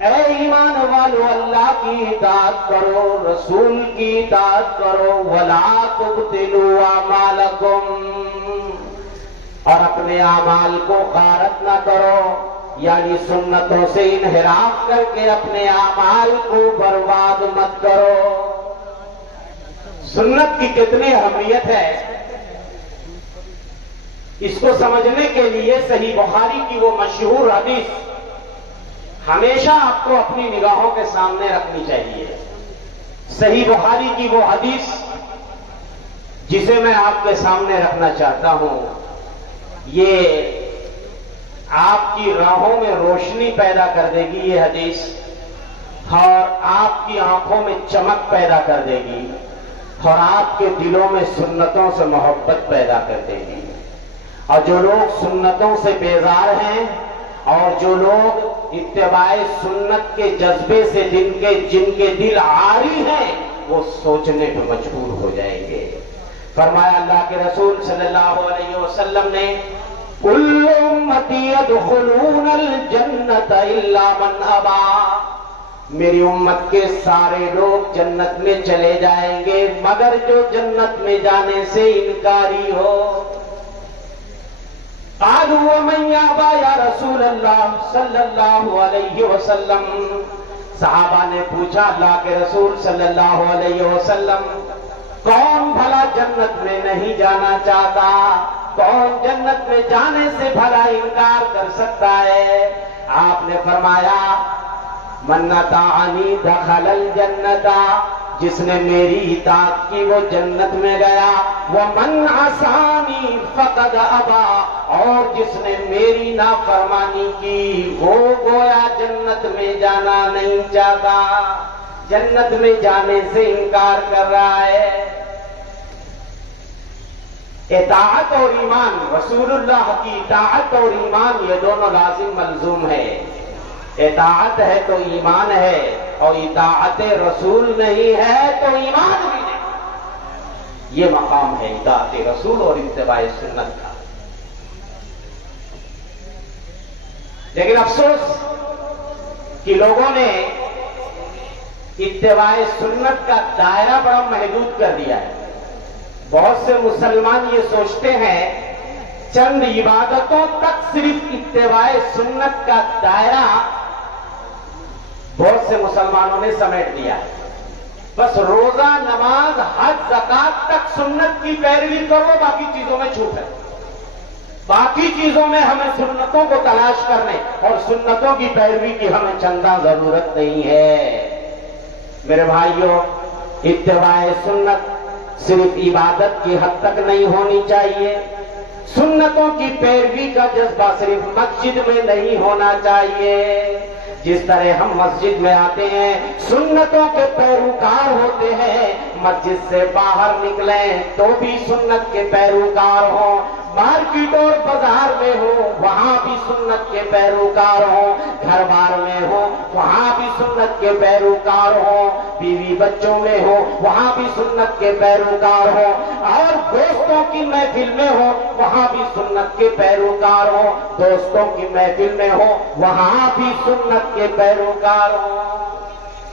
اے ایمان والو اللہ کی اطاعت کرو، رسول کی اطاعت کرو، ولا تبطلوا اعمالکم، اور اپنے اعمال کو غارت نہ کرو، یعنی سنتوں سے انحراف کر کے اپنے اعمال کو برباد مت کرو۔ سنت کی کتنی اہمیت ہے اس کو سمجھنے کے لیے صحیح بخاری کی وہ مشہور حدیث ہمیشہ آپ کو اپنی نگاہوں کے سامنے رکھنی چاہیے۔ صحیح بخاری کی وہ حدیث جسے میں آپ کے سامنے رکھنا چاہتا ہوں، یہ آپ کی راہوں میں روشنی پیدا کر دے گی یہ حدیث، اور آپ کی آنکھوں میں چمک پیدا کر دے گی، اور آپ کے دلوں میں سنتوں سے محبت پیدا کر دے گی۔ اور جو لوگ سنتوں سے بیزار ہیں اور جو لوگ اتباع سنت کے جذبے سے جن کے دل عاری ہیں، وہ سوچنے پہ مجبور ہو جائیں گے۔ فرمایا اللہ کے رسول صلی اللہ علیہ وسلم نے، کل امتی يدخلون الجنت الا من ابى، میری امت کے سارے لوگ جنت میں چلے جائیں گے مگر جو جنت میں جانے سے انکاری ہو۔ قالوا ومن يابى یا رسول اللہ صلی اللہ علیہ وسلم، صحابہ نے پوچھا اللہ کے رسول صلی اللہ علیہ وسلم، کون بھلا جنت میں نہیں جانا چاہتا؟ کون جنت میں جانے سے بھلا انکار کر سکتا ہے؟ آپ نے فرمایا، من اطاعنی دخل الجنت، جس نے میری اطاعت کی وہ جنت میں گیا، ومن عصانی فقد ابا، اور جس نے میری نافرمانی کی وہ گویا جنت میں جانا نہیں چاہتا، جنت میں جانے سے انکار کر رہا ہے۔ اطاعت اور ایمان، رسول اللہ کی اطاعت اور ایمان یہ دونوں لازم ملزوم ہے۔ اطاعت ہے تو ایمان ہے، اور اطاعت رسول نہیں ہے تو ایمان بھی نہیں۔ یہ مقام ہے اطاعت رسول اور اتباع سنت کا۔ لیکن افسوس کہ لوگوں نے اتباع سنت کا دائرہ بڑا محدود کر دیا ہے۔ بہت سے مسلمان یہ سوچتے ہیں چند عبادتوں تک صرف اتباع سنت کا دائرہ بہت سے مسلمانوں نے سمیٹ دیا ہے۔ بس روزہ، نماز، حج، زکات تک سنت کی پیروی کرو، باقی چیزوں میں چھوٹ ہے۔ باقی چیزوں میں ہمیں سنتوں کو تلاش کرنے اور سنتوں کی پیروی کی ہمیں چندہ ضرورت نہیں ہے۔ میرے بھائیوں، اتباع سنت صرف عبادت کی حد تک نہیں ہونی چاہیے، سنتوں کی پیروی کا جذبہ صرف مسجد میں نہیں ہونا چاہیے۔ جس طرح ہم مسجد میں آتے ہیں سنتوں کے پیروکار ہوتے ہیں، مسجد سے باہر نکلیں تو بھی سنت کے پیروکار ہوں، مارکیٹ اور بازار میں ہو وہاں بھی سنت کے پیروکار ہوں، گھر بار میں ہو وہاں بھی سنت کے پیروکار ہوں، بیوی بچوں میں ہو وہاں بھی سنت کے پیروکار ہوں، اور دوستوں کی محفل میں ہو وہاں بھی سنت کے پیروکار ہوں، دوستوں کی محفل میں ہو وہاں بھی سنت کے پیروکار ہوں۔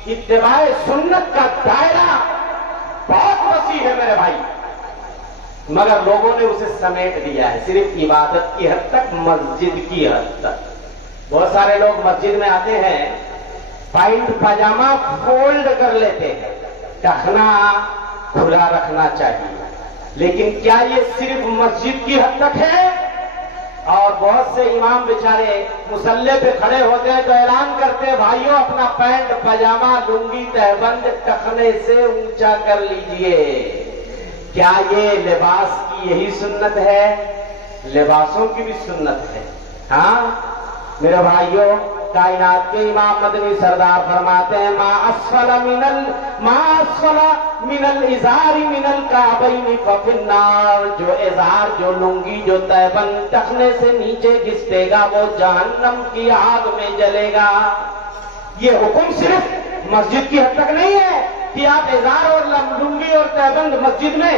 اتباع سنت کا دائرہ بہت وسیع ہے میرے بھائی، مگر لوگوں نے اسے سمیٹ دیا ہے صرف عبادت کی حد تک، مسجد کی حد تک۔ بہت سارے لوگ مسجد میں آتے ہیں، پینٹ پاجامہ فولڈ کر لیتے ہیں، ٹخنا کھلا رکھنا چاہیے، لیکن کیا یہ صرف مسجد کی حد تک ہے؟ اور بہت سے امام بیچارے مصلی پہ کھڑے ہوتے ہیں تو اعلان کرتے ہیں، بھائیوں اپنا پینٹ پاجامہ لنگی تہبند ٹخنے سے اونچا کر لیجئے۔ کیا یہ لباس کی یہی سنت ہے؟ لباسوں کی بھی سنت ہے۔ ہاں میرے بھائیوں، کائنات کے امام مدنی سردار فرماتے ہیں، ما اسفل من الازار من الکعبین ففی النار، جو ازار، جو لنگی، جو تہبند ٹخنے سے نیچے گھستے گا وہ جہنم کی آگ میں جلے گا۔ یہ حکم صرف مسجد کی حد تک نہیں ہے کہ آپ ازار اور لنگی اور تہبند مسجد میں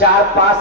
4-5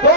2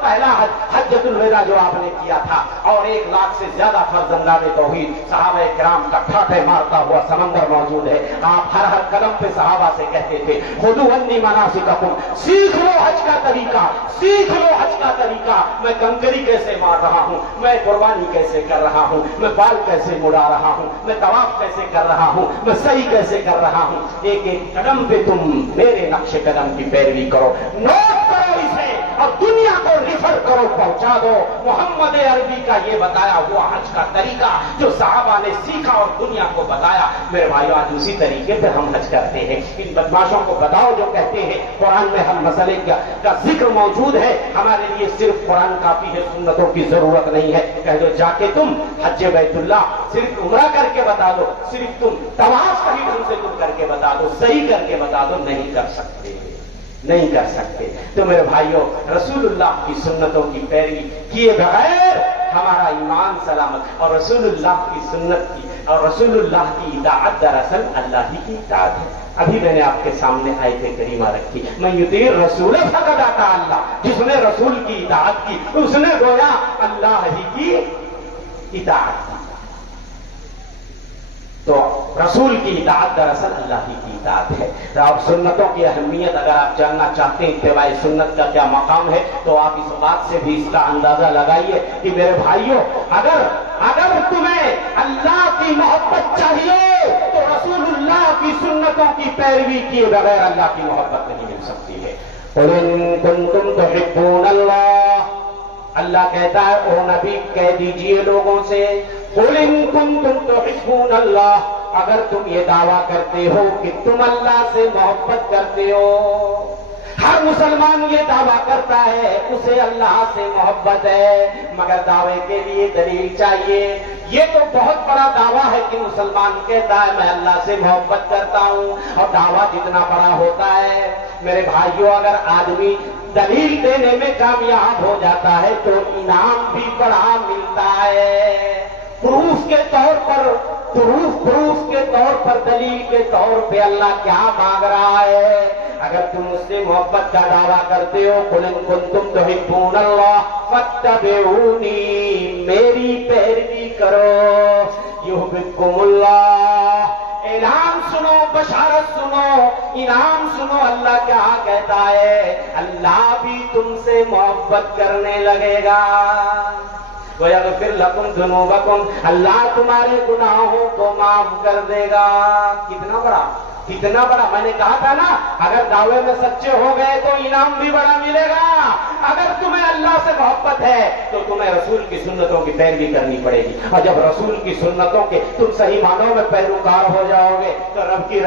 پہلا حج حجۃ الوداع جو آپ نے کیا تھا، اور 1 لاکھ سے زیادہ فرزندان توحید صحابہ کرام کا ٹھاٹھے مارتا ہوا سمندر موجود ہے. آپ ہر قدم پہ صحابہ سے کہتے تھے خذوا عنی مناسککم، سیکھ لو حج کا طریقہ، سیکھ لو حج کا طریقہ. میں کنکری کیسے مار رہا ہوں، میں قربانی کیسے کر رہا ہوں، میں بال کیسے مڑا رہا ہوں، میں طواف کیسے کر رہا ہوں، میں صحیح کیسے کر رہا ہوں. ایک قدم پہ تم میرے نقش قدم کی پیروی کرو، نوٹ کرو اسے اور دنیا کو ریفر کرو، پہنچا دو. محمد عربی کا یہ بتایا ہوا حج کا طریقہ جو صحابہ نے سیکھا اور دنیا کو بتایا. میرے بھائیو آج اسی طریقے پہ ہم حج کرتے ہیں. ان بدماشوں کو بتاؤ جو کہتے ہیں قرآن میں ہر مسئلے کا ذکر موجود ہے، ہمارے لیے صرف قرآن کافی ہے، سنتوں کی ضرورت نہیں ہے. کہہ دو جا کے تم حج بیت اللہ صرف عمرہ کر کے بتا دو، صرف تم طواف صحیح ڈھنگ سے تم کر کے بتا دو، صحیح کر کے بتا دو. نہیں کر سکتے، نہیں کر سکتے. تو میرے بھائیوں رسول اللہ کی سنتوں کی پیروی کیے بغیر ہمارا ایمان سلامت، اور رسول اللہ کی سنت کی اور رسول اللہ کی اطاعت دراصل اللہ ہی کی اطاعت ہے. ابھی میں نے آپ کے سامنے آیت کریمہ رکھی، من یطیع الرسول فقد اطاع اللہ. جس نے رسول کی اطاعت کی اس نے گویا اللہ ہی کی اطاعت کی. تو رسول کی اطاعت دراصل اللہ ہی کی اطاعت ہے. اور سنتوں کی اہمیت اگر آپ جاننا چاہتے ہیں اتباع سنت کا کیا مقام ہے، تو آپ اس بات سے بھی اس کا اندازہ لگائیے کہ میرے بھائیوں اگر تمہیں اللہ کی محبت چاہیے تو رسول اللہ کی سنتوں کی پیروی کیے بغیر اللہ کی محبت نہیں مل سکتی ہے. قل ان کنتم تحبون اللہ، اللہ کہتا ہے او نبی کہہ دیجئے لوگوں سے قل ان کنتم تحبون اللہ، اگر تم یہ دعویٰ کرتے ہو کہ تم اللہ سے محبت کرتے ہو. ہر مسلمان یہ دعویٰ کرتا ہے اسے اللہ سے محبت ہے، مگر دعوے کے لیے دلیل چاہیے. یہ تو بہت بڑا دعویٰ ہے کہ مسلمان کہتا ہے میں اللہ سے محبت کرتا ہوں، اور دعویٰ جتنا بڑا ہوتا ہے میرے بھائیوں اگر آدمی دلیل دینے میں کامیاب ہو جاتا ہے تو انعام بھی بڑا ملتا ہے. پروف کے طور پر دلیل کے طور پہ اللہ کیا مانگ رہا ہے؟ اگر تم اس سے محبت کا دعویٰ کرتے ہو قل ان کنتم تحبون اللہ فاتبعونی، میری پیروی کرو، یحببکم اللہ. اعلان سنو، بشارت سنو، انعام سنو. اللہ کیا کہتا ہے؟ اللہ بھی تم سے محبت کرنے لگے گا. وَيَغْفِرْ لَكُمْ ذُنُوبَكُمْ، اللہ تمہارے گناہوں کو معاف کر دے گا. کتنا بڑا میں نے کہا تھا نا، اگر دعوے میں سچے ہو گئے تو انعام بھی بڑا ملے گا. اگر تمہیں اللہ سے محبت ہے تو تمہیں رسول کی سنتوں کی پیروی کرنی پڑے گی، اور جب رسول کی سنتوں کے تم صحیح معنوں میں پیروکار ہو جاؤ گے تو رب کی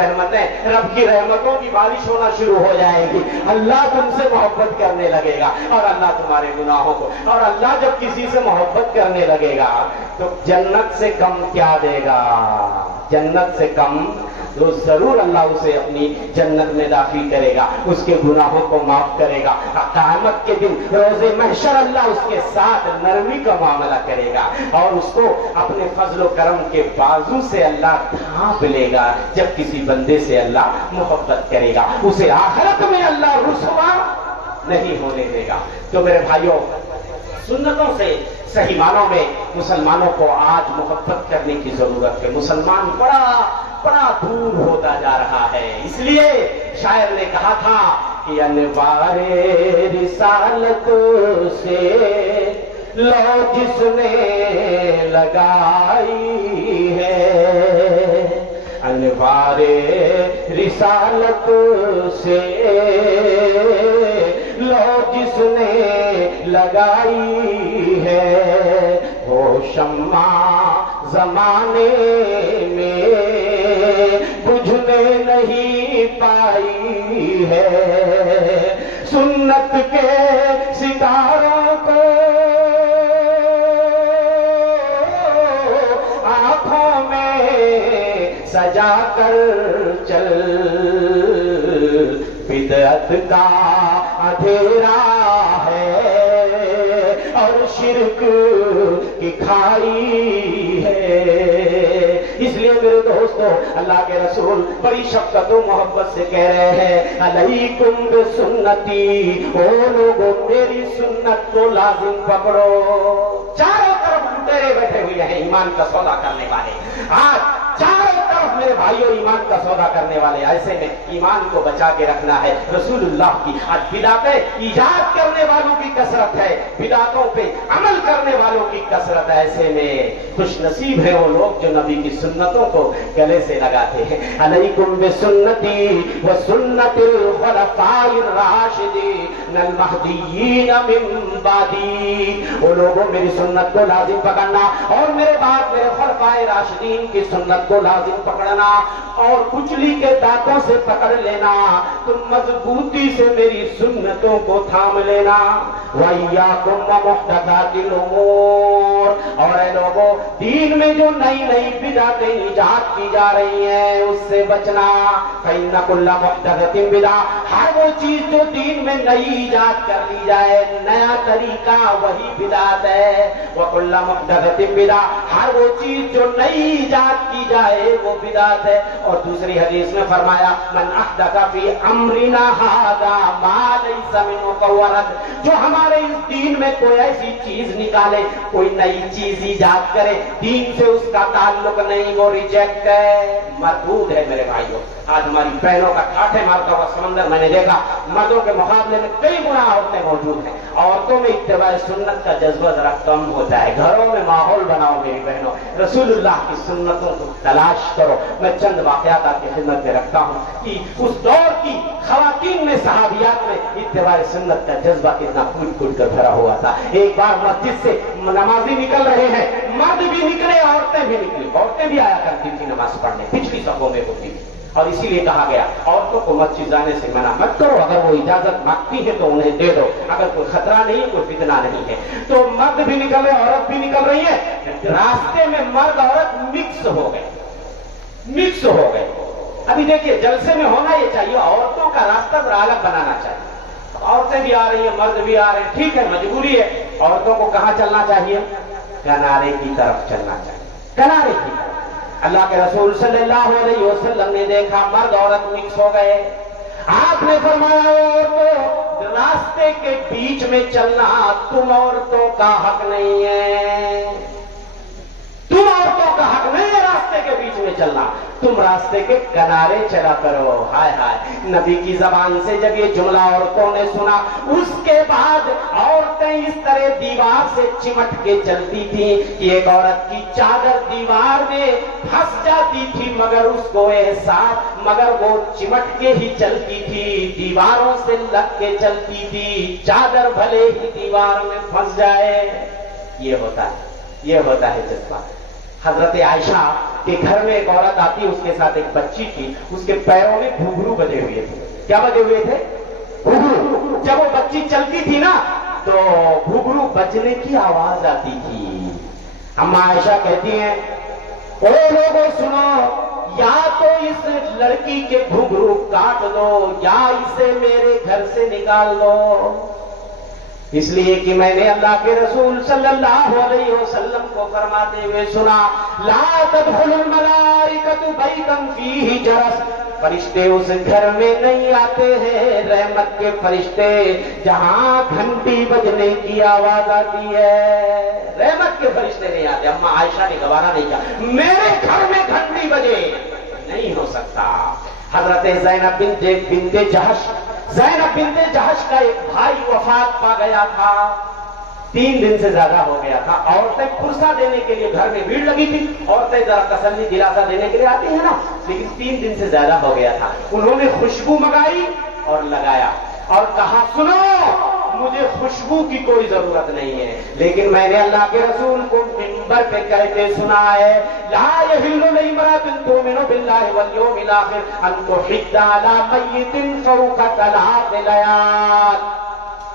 رحمتوں کی بارش ہونا شروع ہو جائے گی. اللہ تم سے محبت کرنے لگے گا اور اللہ تمہارے گناہوں کو. اور اللہ جب کسی سے محبت کرنے لگے گا تو جنت سے کم کیا دے گا؟ جنت سے کم تو ضرور اللہ اسے اپنی جنت میں داخل کرے گا، اس کے گناہوں کو معاف کرے گا. قیامت کے دن روز محشر اللہ اس کے ساتھ نرمی کا معاملہ کرے گا اور اس کو اپنے فضل و کرم کے بازو سے اللہ ڈھانپ لے گا. جب کسی بندے سے اللہ محبت کرے گا اسے آخرت میں اللہ رسوا نہیں ہونے دے گا. تو میرے بھائیوں سنتوں سے صحیح معنوں میں مسلمانوں کو آج محبت کرنے کی ضرورت ہے. مسلمان بڑا دور ہوتا جا رہا ہے. اس لیے شاعر نے کہا تھا کہ انوار رسالت سے لو جس نے لگائی ہے، انوار رسالت سے لو جس نے لگائی ہے، وہ شمع زمانے میں بجھنے نہیں پائی ہے. سنت کے ستاروں کو آنکھوں میں سجا کر چل، بدعت کا اندھیرا ہے اور شرک کی کھائی ہے. اس لیے لیے میرے دوستو اللہ کے رسول بڑی شفقت و محبت سے کہہ رہے ہیں علیکم بسنتی، او لوگوں میری سنت کو لازم پکڑو۔ چاروں طرف لٹیرے بیٹھے ہوئے ہیں ایمان کا سودا کرنے والے، آج چاروں طرف میرے بھائیوں ایمان کا سودا کرنے والے، ایسے میں ایمان کو بچا کے رکھنا ہے رسول اللہ کی۔ آج بدعتیں ایجاد کرنے والوں کی کثرت ہے، بدعتوں پہ عمل کرنے والوں کی کثرت ہے، ایسے میں خوش نصیب ہے وہ لوگ جو نبی کی سنتوں کو گلے سے لگاتے ہیں۔ علیکم بسنتی وسنت الخلفاء الراشدین المہدیین من بعدی، وہ لوگوں میری سنت کو لازم پکڑنا اور میرے بعد میرے خلفاء راشدین کی سنت کو لازم پکڑنا اور کچلی کے دانتوں سے پکڑ لینا، تم مضبوطی سے میری سنتوں کو تھام لینا۔ وَإِيَّاكُمْ وَمُحْدَثَاتِ الْأُمُورِ، اور اے لوگوں دین میں جو نئی نئی بدعتیں ایجاد کی جا رہی ہیں اس سے بچنا۔ فَإِنَّ كُلَّ مُحْدَثَةٍ بِدْعَةٌ، ہر وہ چیز جو دین میں نئی ایجاد کر لی جائے، نیا طریقہ وہی بدعت ہے۔ وَكُلَّ مُحْدَثَةٍ بِدْعَةٌ، ہر وہ چیز جو نئی ایجاد کی جائے وہ بدعت ہے۔ اور دوسری حدیث میں فرمایا من احدث فی امرنا ھذا ما لیس منہ فہو رد، جو ہمارے اس دین میں کوئی ایسی چیز نکالے، کوئی نئی چیز ایجاد کرے، دین سے اس کا تعلق نہیں، وہ ریجیکٹ ہے، مردود ہے۔ میرے بھائیوں آج ہماری بہنوں کا ٹھاٹھے مارتا ہوا سمندر میں نے دیکھا، مردوں کے مقابلے میں کئی گنا عورتیں موجود ہیں۔ عورتوں میں اتباع سنت کا جذبہ ذرا کم ہوتا ہے۔ گھروں میں ماحول بناؤ میری بہنوں، رسول اللہ کی سنتوں کو تلاش کرو۔ میں چند واقعات آپ کی خدمت میں رکھتا ہوں کہ اس دور کی خواتین میں صحابیات میں اتباع سنت کا جذبہ کتنا پھوٹ پھوٹ کر بھرا ہوا تھا۔ ایک بار مسجد سے نمازی نکل رہے ہیں، مرد بھی نکلے عورتیں بھی نکلی، عورتیں بھی آیا کرتی تھی نماز پڑھنے، پچھلی صفوں میں ہوتی تھی، اور اسی لیے کہا گیا عورتوں کو مسجد جانے سے منع مت کرو، اگر وہ اجازت مانگتی ہے تو انہیں دے دو، اگر کوئی خطرہ نہیں، کوئی فتنہ نہیں ہے۔ تو مرد بھی نکل رہے، عورت بھی نکل رہی ہے، راستے میں مرد عورت مکس ہو گئے، مکس ہو گئے۔ ابھی دیکھیے جلسے میں ہونا یہ چاہیے عورتوں کا راستہ ذرا الگ بنانا چاہیے، عورتیں بھی آ رہی ہیں، مرد بھی آ رہے ہیں، ٹھیک ہے مجبوری ہے۔ عورتوں کو کہاں چلنا چاہیے؟ کنارے کی طرف چلنا چاہیے، کنارے کی طرف۔ اللہ کے رسول صلی اللہ علیہ وسلم نے دیکھا مرد عورت مکس ہو گئے، آپ نے فرمایا عورتوں راستے کے بیچ میں چلنا تم عورتوں کا حق نہیں ہے، تم عورتوں کا حق نہیں ہے راستے کے بیچ میں چلنا، تم راستے کے کنارے چلا کرو۔ ہائے ہائے، نبی کی زبان سے جب یہ جملہ عورتوں نے سنا، اس کے بعد عورتیں اس طرح دیوار سے چمٹ کے چلتی تھیں کہ ایک عورت کی چادر دیوار میں پھنس جاتی تھی مگر اس کو احساس، مگر وہ چمٹ کے ہی چلتی تھی، دیواروں سے لگ کے چلتی تھی، چادر بھلے ہی دیوار میں پھنس جائے۔ یہ ہوتا ہے جذبہ۔ حضرت عائشہ کے گھر میں ایک عورت آتی، اس کے ساتھ ایک بچی تھی، اس کے پیروں میں گھنگرو بجے ہوئے تھے۔ کیا بجے ہوئے تھے؟ گھنگرو۔ جب وہ بچی چلتی تھی نا تو گھنگرو بجنے کی آواز آتی تھی۔ اما عائشہ کہتی ہیں او لوگوں سنو، یا تو اس لڑکی کے گھنگرو کاٹ دو یا اسے میرے گھر سے نکال دو، اس لیے کہ میں نے اللہ کے رسول صلی اللہ علیہ وسلم کو فرماتے ہوئے سنا لا تدخل الملائکۃ بیتا فیہ جرس، فرشتے اس گھر میں نہیں آتے ہیں رحمت کے فرشتے جہاں گھنٹی بجنے کی آواز آتی ہے، رحمت کے فرشتے نہیں آتے۔ اما عائشہ نے گوارا نہیں کیا میرے گھر میں گھنٹی بجے، نہیں ہو سکتا۔ حضرت زینب بنت جہش کا ایک بھائی وفات پا گیا تھا، 3 دن سے زیادہ ہو گیا تھا۔ عورتیں پرسہ دینے کے لیے گھر میں بھیڑ لگی تھی، عورتیں ذرا تسلی دلاسا دینے کے لیے آتی ہیں نا، لیکن 3 دن سے زیادہ ہو گیا تھا۔ انہوں نے خوشبو منگائی اور لگایا اور کہا سنو مجھے خوشبو کی کوئی ضرورت نہیں ہے، لیکن میں نے اللہ کے رسول کو منبر پہ کہتے سنا ہے لا یحل لامرأۃ تؤمن باللہ والیوم الآخر ان تحد علی میت فوق 3 لیال،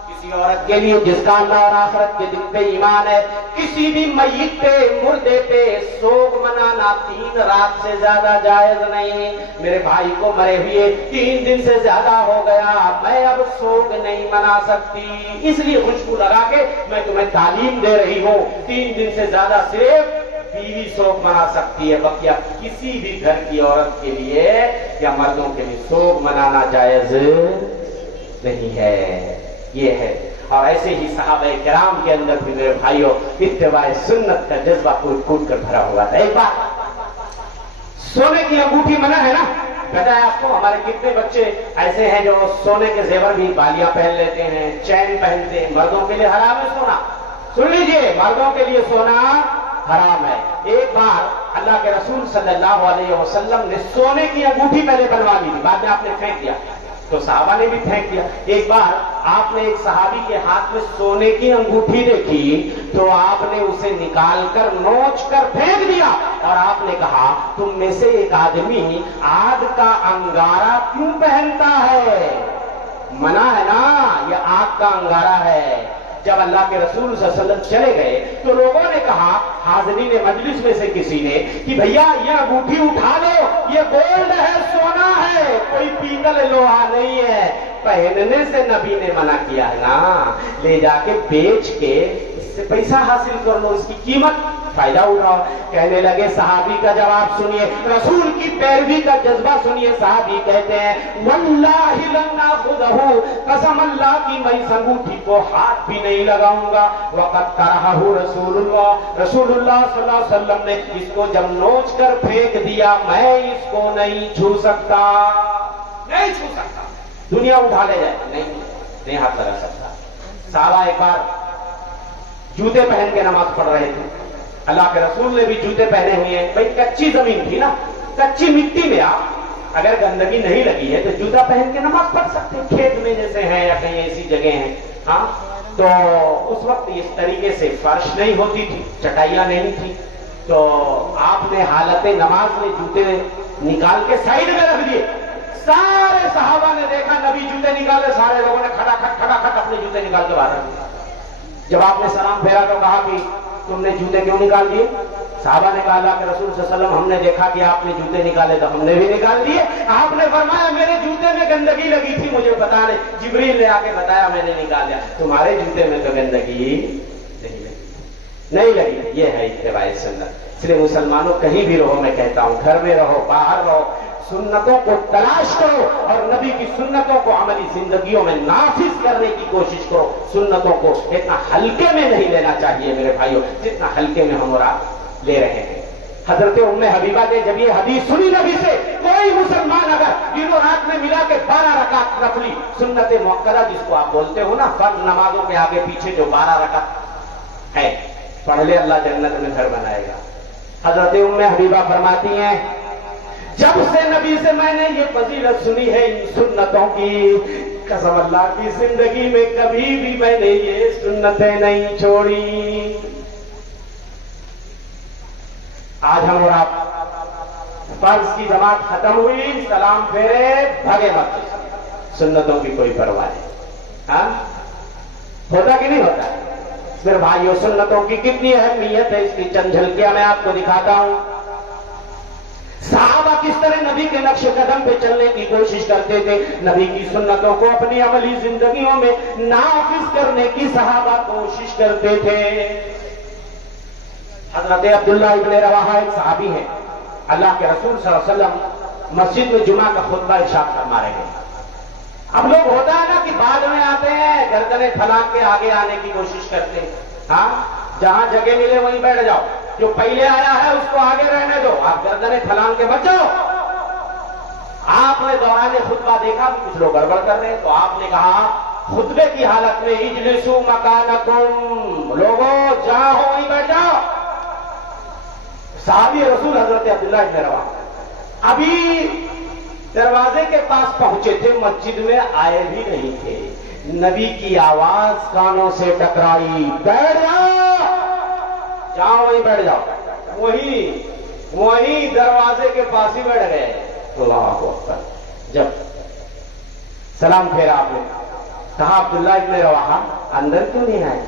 کسی عورت کے لیے جس کا اللہ اور آخرت کے دن پہ ایمان ہے، کسی بھی میت پہ، مردے پہ سوگ منانا 3 رات سے زیادہ جائز نہیں۔ میرے بھائی کو مرے ہوئے 3 دن سے زیادہ ہو گیا، میں اب سوگ نہیں منا سکتی، اس لیے خوشبو لگا کے میں تمہیں تعلیم دے رہی ہوں 3 دن سے زیادہ صرف بیوی سوگ بنا سکتی ہے، بقیہ کسی بھی گھر کی عورت کے لیے یا مردوں کے لیے سوگ منانا جائز نہیں ہے. یہ ہے. اور ایسے ہی صحابہ کرام کے اندر بھی میرے بھائیوں اتباع سنت کا جذبہ کوٹ کوٹ کر بھرا ہوا تھا. ایک بات، سونے کی انگوٹھی منع ہے نا؟ بتایا آپ کو ہمارے کتنے بچے ایسے ہیں جو سونے کے زیور بھی بالیاں پہن لیتے ہیں، چین پہنتے ہیں. مردوں کے لیے حرام ہے سونا. سن لیجئے، مردوں کے لیے سونا حرام ہے. ایک بار اللہ کے رسول صلی اللہ علیہ وسلم نے سونے کی انگوٹھی پہلے بنوا لی تھی، بعد میں آپ نے پھینک دیا تو صحابہ نے بھی پھینک دیا. ایک بار آپ نے ایک صحابی کے ہاتھ میں سونے کی انگوٹھی دیکھی تو آپ نے اسے نکال کر نوچ کر پھینک دیا اور آپ نے کہا تم میں سے ایک آدمی آگ کا انگارہ کیوں پہنتا ہے؟ منع ہے نا، یہ آگ کا انگارہ ہے. جب اللہ کے رسول صلی اللہ علیہ وسلم چلے گئے تو لوگوں نے کہا، حاضرین مجلس میں سے کسی نے، کہ بھیا یہ انگوٹھی اٹھا لو، یہ گولڈ ہے، سونا ہے، کوئی پیتل لوہا نہیں ہے. پہننے سے نبی نے منع کیا ہے نا، لے جا کے بیچ کے اس سے پیسہ حاصل کر لو، اس کی قیمت فائدہ اٹھاؤ. کہنے لگے، صحابی کا جواب سنیے، رسول کی پیروی کا جذبہ سنیے. صحابی کہتے ہیں، واللہ لن ناخذہ، قسم اللہ کی میں اس انگوٹھی کو ہاتھ بھی نہیں لگاؤں گا. وقد کرہہ رسول اللہ، رسول اللہ صلی اللہ علیہ وسلم نے اس کو جب نوچ کر پھینک دیا، میں اس کو نہیں چھو سکتا، نہیں چھو سکتا. دنیا اٹھا لے جائے نہیں ہاتھ لگا سکتا. صحابہ ایک بار جوتے پہن کے نماز پڑھ رہے تھے. اللہ کے رسول نے بھی جوتے پہنے ہوئے ہیں. بھائی کچی زمین تھی نا، کچی مٹی میں آپ اگر گندگی نہیں لگی ہے تو جوتا پہن کے نماز پڑھ سکتے ہیں. کھیت میں جیسے ہیں یا کہیں ایسی جگہ ہیں، ہاں، تو اس وقت اس طریقے سے فرش نہیں ہوتی تھی، چٹائیاں نہیں تھی، تو آپ نے حالت نماز میں جوتے نکال کے سائڈ میں رکھ دیے. سارے صحابہ نے دیکھا نبی جوتے نکالے، سارے لوگوں نے کھڑا کھٹ اپنے جوتے نکال کے باہر رکھ دیے. جب آپ نے سلام پھیرا تو کہا کہ تم نے جوتے کیوں نکال دیے؟ صحابہ نے کہا، اللہ کے رسول صلی اللہ علیہ وسلم ہم نے دیکھا کہ آپ نے جوتے نکالے تو ہم نے بھی نکال دیے. آپ نے فرمایا میرے جوتے میں گندگی لگی تھی، مجھے پتا نہیں، جبریل نے آ کے بتایا، میں نے نکال دیا. تمہارے جوتے میں تو گندگی نہیں لگی. یہ ہے اتباع سنت. اس لیے مسلمانوں کہیں بھی رہو، میں کہتا ہوں، گھر میں رہو، باہر رہو، سنتوں کو تلاش کرو اور نبی کی سنتوں کو عملی زندگیوں میں نافذ کرنے کی کوشش کرو. سنتوں کو اتنا ہلکے میں نہیں لینا چاہیے میرے بھائیوں جتنا ہلکے میں ہم اور آپ لے رہے ہیں. حضرت ام حبیبہ نے جب یہ حدیث سنی نبی سے، کوئی مسلمان اگر دنوں رات میں ملا کے 12 رکعت نفلی سنت موقرہ جس کو آپ بولتے ہو نا، فرض نمازوں کے آگے پیچھے جو 12 رکعت ہے، پڑھ لے، اللہ جنت میں گھر بنائے گا. حضرت ام حبیبہ فرماتی ہیں، جب سے نبی سے میں نے یہ فضیلت سنی ہے ان سنتوں کی، قسم اللہ کی زندگی میں کبھی بھی میں نے یہ سنتیں نہیں چھوڑی. آج ہم اور آپ فرض کی جماعت ختم ہوئی، سلام پھیرے، بھگے مت، سنتوں کی کوئی پرواہ نہیں. ہاں، ہوتا کہ نہیں ہوتا؟ پھر بھائیو سنتوں کی کتنی اہمیت ہے اس کی چند جھلکیاں میں آپ کو دکھاتا ہوں. صحابہ کس طرح نبی کے نقش قدم پہ چلنے کی کوشش کرتے تھے، نبی کی سنتوں کو اپنی عملی زندگیوں میں نافذ کرنے کی صحابہ کوشش کرتے تھے. حضرت عبداللہ ابن رواحہ ایک صحابی ہیں، اللہ کے رسول صلی اللہ علیہ وسلم مسجد میں جمعہ کا خطبہ ارشاد فرما رہے ہیں. اب لوگ ہوتا ہے نا کہ بعد میں آتے ہیں، گردنیں پھیلا کے آگے آنے کی کوشش کرتے ہیں. ہاں، جہاں جگہ ملے وہیں بیٹھ جاؤ، جو پہلے آیا ہے اس کو آگے رہنے دو، آپ گردنیں پھیلان کے بچو. آپ نے دوران خطبہ دیکھا کہ کچھ لوگ گڑبڑ کر رہے ہیں تو آپ نے کہا خطبے کی حالت میں، اجلسوا مکانکم، لوگوں جہاں ہو وہیں بیٹھ جاؤ. صحابی رسول حضرت عبداللہ ابن رواحہ ابھی دروازے کے پاس پہنچے تھے، مسجد میں آئے بھی نہیں تھے، نبی کی آواز کانوں سے ٹکرائی، بیٹھ جاؤ، جہاں وہیں بیٹھ جاؤ. وہیں دروازے کے پاس ہی بیٹھ گئے. اللہ اکبر. جب سلام پھیرا آپ نے، کہا عبداللہ ابن رواحہ اندر کیوں نہیں آئے،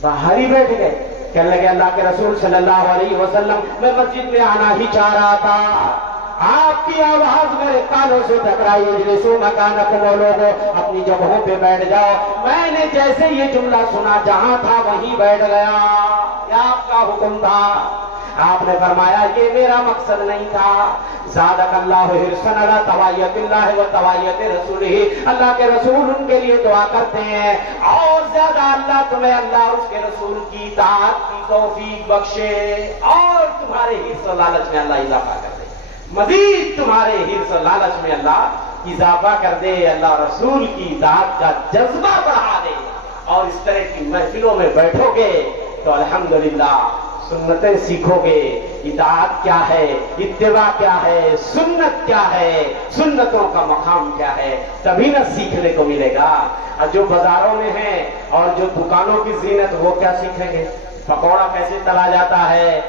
باہر ہی بیٹھ گئے. کہنے لگے اللہ کے رسول صلی اللہ علیہ وسلم میں مسجد میں آنا ہی چاہ رہا تھا، آپ کی آواز میرے کانوں سے ٹکرائی، اجلسوا مکانکم، لوگوں اپنی جگہوں پہ بیٹھ جاؤ. میں نے جیسے یہ جملہ سنا جہاں تھا وہیں بیٹھ گیا. کیا آپ کا حکم تھا؟ آپ نے فرمایا یہ میرا مقصد نہیں تھا. زادک اللہ حرصا علی طواعیت اللہ و طواعیت رسولہ، اللہ کے رسول ان کے لیے دعا کرتے ہیں اور زیادہ اللہ تمہیں اللہ اس کے رسول کی اطاعت کی توفیق بخشے اور تمہارے حرص و لالچ میں اللہ اضافہ کر دے، مزید تمہارے حرص و لالچ میں اللہ اضافہ کر دے، اللہ رسول کی اطاعت کا جذبہ بڑھا دے. اور اس طرح کی محفلوں میں بیٹھو گے تو الحمدللہ سنتیں سیکھو گے. اطاعت کیا ہے، اتباع کیا ہے، سنت کیا ہے، سنتوں کا مقام کیا ہے، تبھی نہ سیکھنے کو ملے گا. اور جو بازاروں میں ہیں اور جو دکانوں کی زینت وہ کیا سیکھیں گے؟ پکوڑا کیسے تلا جاتا ہے،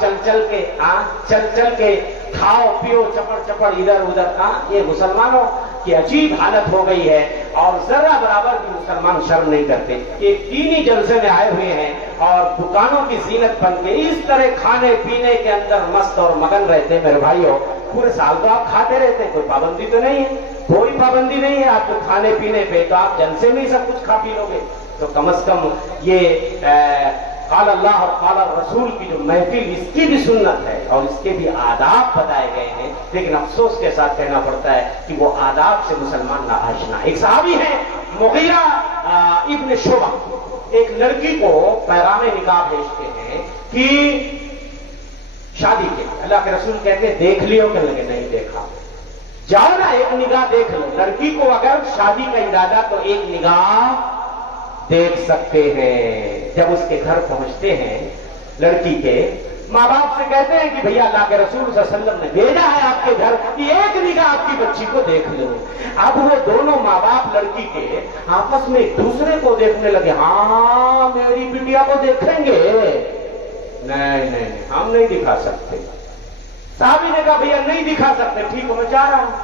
چل چل کے کھاؤ پیو چپڑ چپڑ ادھر ادھر. یہ مسلمانوں کی عجیب حالت ہو گئی ہے اور ذرا برابر بھی مسلمان شرم نہیں کرتے. ایک دینی جلسے میں آئے ہوئے ہیں اور دکانوں کی زینت بن کے اس طرح کھانے پینے کے اندر مست اور مگن رہتے. میرے بھائیو پورے سال تو آپ کھاتے رہتے ہیں، کوئی پابندی تو نہیں ہے، کوئی پابندی نہیں ہے آپ کو کھانے پینے پہ، تو آپ جلسے میں ہی سب کچھ کھا پی لو گے. تو کم از کم یہ قال اللہ اور قال الرسول کی جو محفل، اس کی بھی سنت ہے اور اس کے بھی آداب بتائے گئے ہیں، لیکن افسوس کے ساتھ کہنا پڑتا ہے کہ وہ آداب سے مسلمان ناآشنا. ایک صحابی ہیں مغیرہ ابن شعبہ، ایک لڑکی کو پیغام نکاح بھیجتے ہیں کہ شادی کے. اللہ کے رسول کہتے ہیں دیکھ لیو، کہ لگے نہیں دیکھا، جاؤ نا ایک نگاہ دیکھ لو. لڑکی کو اگر شادی کا ارادہ تو ایک نگاہ دیکھ سکتے ہیں. جب اس کے گھر پہنچتے ہیں لڑکی کے ماں باپ سے کہتے ہیں کہ بھیا اللہ کے رسول صلی اللہ علیہ وسلم نے بھیجا ہے آپ کے گھر کہ ایک نگاہ آپ کی بچی کو دیکھ لو. اب وہ دونوں ماں باپ لڑکی کے آپس میں ایک دوسرے کو دیکھنے لگے. ہاں میری بٹیا کو دیکھیں گے؟ نہیں ہم نہیں دکھا سکتے. صحابی نے کہا بھیا نہیں دکھا سکتے، ٹھیک ہے میں جا رہا ہوں.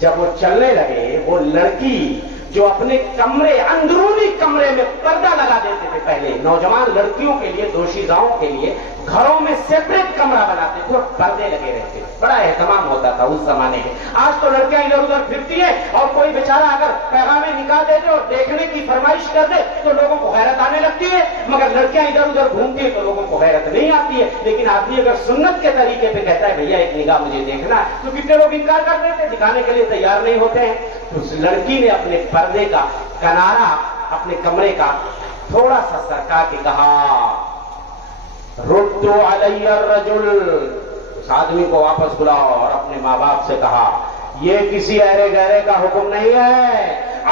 جب وہ چلنے لگے وہ لڑکی جو اپنے کمرے اندرونی کمرے میں پردہ لگا دیتے تھے، پہلے نوجوان لڑکیوں کے لیے دوشیزاؤں کے لیے گھروں میں سیپریٹ کمرہ بناتے تھے اور پردے لگے رہتے تھے، بڑا اہتمام ہوتا تھا اس زمانے میں. آج تو لڑکیاں ادھر ادھر پھرتی ہیں اور کوئی بیچارہ اگر پیغام نکاح دے دے اور دیکھنے کی فرمائش کر دے تو لوگوں کو حیرت آنے لگتی ہے، مگر لڑکیاں ادھر ادھر گھومتی ہیں تو لوگوں کو حیرت نہیں آتی ہے. لیکن آدمی اگر سنت کے طریقے پہ کہتا ہے بھیا ایک نگاہ مجھے دیکھنا ہے، تو کتنے لوگ انکار کر دیتے، دکھانے کے لیے تیار نہیں ہوتے ہیں. تو اس لڑکی نے اپنے پردے کا کنارا اپنے کمرے کا تھوڑا سا سرکا کے کہا ردو علی الرجل. اس آدمی کو واپس بلاؤ اور اپنے ماں باپ سے کہا یہ کسی ایرے گہرے کا حکم نہیں ہے.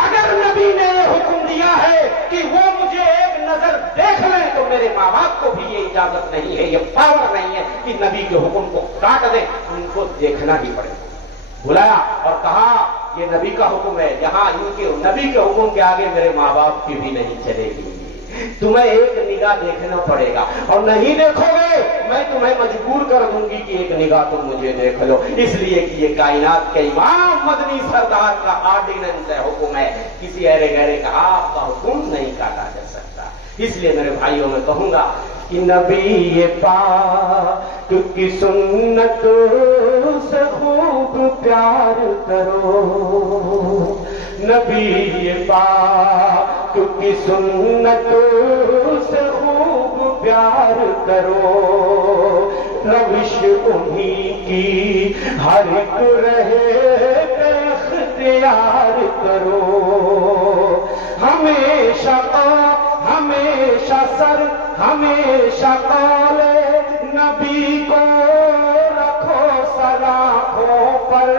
اگر نبی نے یہ حکم دیا ہے کہ وہ مجھے ایک نظر دیکھ لیں تو میرے ماں باپ کو بھی یہ اجازت نہیں ہے، یہ پاور نہیں ہے کہ نبی کے حکم کو کاٹ دیں، ان کو دیکھنا ہی پڑے. بلایا اور کہا یہ نبی کا حکم ہے، یہاں ان کے نبی کے حکم کے آگے میرے ماں باپ کی بھی نہیں چلے گی، تمہیں ایک نگاہ دیکھنا پڑے گا اور نہیں دیکھو گے میں تمہیں مجبور کر دوں گی کہ ایک نگاہ تم مجھے دیکھ لو. اس لیے کہ یہ کائنات کے امام مدنی سردار کا آرڈیننس ہے، حکم ہے، کسی ایرے گہرے کا آپ کا حکم نہیں کاٹا جا سکتا. اس لیے میرے بھائیوں میں کہوں گا کہ نبی پاک کی سنت سے خوب پیار کرو، نبی پاک کی سنت سے خوب پیار کرو، روش انہی کی ہر ایک رہے اختیار کرو، ہمیشہ سر ہمیشہ قول نبی کو رکھو سلاخوں پر،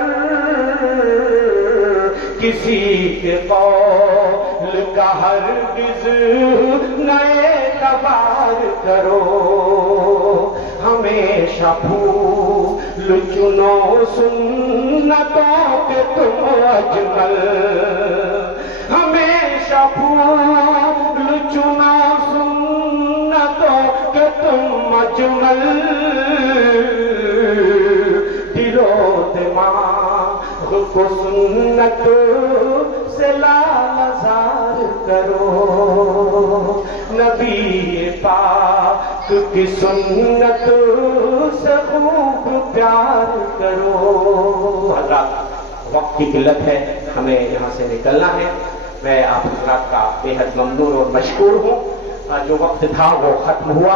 کسی کے قول کا ہرگز نئے تبار کرو، ہمیشہ پھول چنو سنتوں کے تم اجمل، ہمیشہ پھول چنو سنتوں کے تم اجمل، دل و دماغ کو سنت سے لالزار کرو، نبی پاک کی سنت سے خوب پیار کرو. حضرات وقت کی قلت ہے، ہمیں یہاں سے نکلنا ہے. میں آپ حضرات کا بے حد ممنون اور مشکور ہوں. جو وقت تھا وہ ختم ہوا.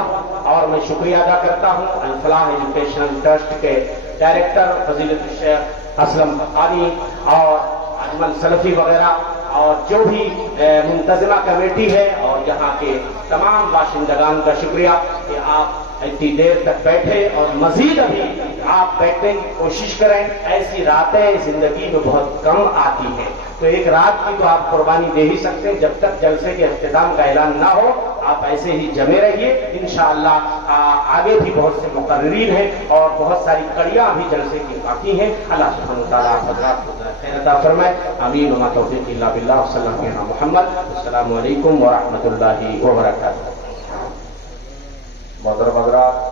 اور میں شکریہ ادا کرتا ہوں الفلاح ایجوکیشنل ٹرسٹ کے ڈائریکٹر فضیلت الشیخ اسلم بخاری اور اجمل سلفی وغیرہ اور جو بھی منتظمہ کمیٹی ہے اور یہاں کے تمام باشندگان کا شکریہ کہ آپ اتنی دیر تک بیٹھے اور مزید ابھی آپ بیٹھنے کی کوشش کریں. ایسی راتیں زندگی میں بہت کم آتی ہیں تو ایک رات کی تو آپ قربانی دے ہی سکتے ہیں. جب تک جلسے کے اختتام کا اعلان نہ ہو آپ ایسے ہی جمے رہیے. انشاءاللہ آگے بھی بہت سے مقررین ہیں اور بہت ساری کڑیاں بھی جلسے کی باقی ہیں. اللہ سبحانہ وتعالیٰ حضرات کو خیر عطا فرمائے. آمین. وما توفیق الا باللہ. صلی اللہ علیہ محمد. السلام علیکم ورحمۃ اللہ وبرکاتہ. محترم حضرات